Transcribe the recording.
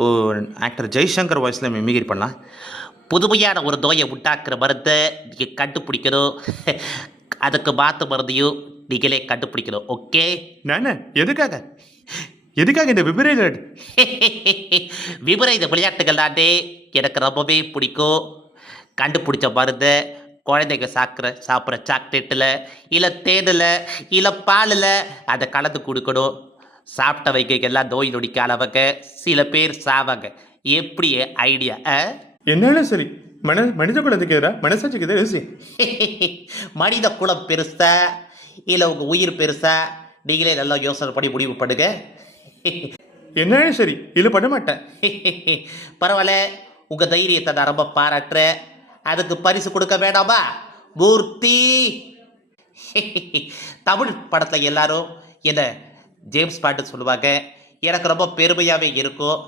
ஓ, actor Jaishankar வாய்ஸில் mimicry பண்ணலாம். புதுமையான ஒரு நோயை உண்டாக்குற மருந்தை நீங்கள் கண்டுபிடிக்கணும். அதுக்கு மாற்று மருந்தையும் நீங்களே கண்டுபிடிக்கணும். ஓகே? நானே எதுக்காக எதுக்காக இந்த விபரீத விபரீத விளையாட்டுகள் தாண்டே எனக்கு ரொம்பவே பிடிக்கும். கண்டுபிடிச்ச மருந்தை குழந்தைங்க சாப்பிட்ற சாக்லேட்டில் இல்லை தேனில் இல்லை பாலில் அதை கலந்து கொடுக்கணும். சாப்பிட்டவைங்க எல்லாம் நோய் நொடிக்காதவங்க, சில பேர் சாவாங்க. எப்படி ஐடியா? என்னாலும் சரி, மனித குலத்துக்கு எதிராக மனசாட்சிக்கு எதிராக மனித குலம் பெருசா இல்லை உங்கள் உயிர் பெருசா? நீங்களே நல்லா யோசனை பண்ணி முடிவு பண்ணுங்க. என்னாலும் சரி, இல்லை பண்ண மாட்டேன். பரவாயில்ல, உங்கள் தைரியத்தை நான் ரொம்ப பாராட்டுறேன். அதுக்கு பரிசு கொடுக்க வேண்டாமா மூர்த்தி? தமிழ் படத்தில் எல்லாரும் என்ன ஜேம்ஸ் பாண்டு சொல்லுவாங்க. எனக்கு ரொம்ப பெருமையாகவே இருக்கும்.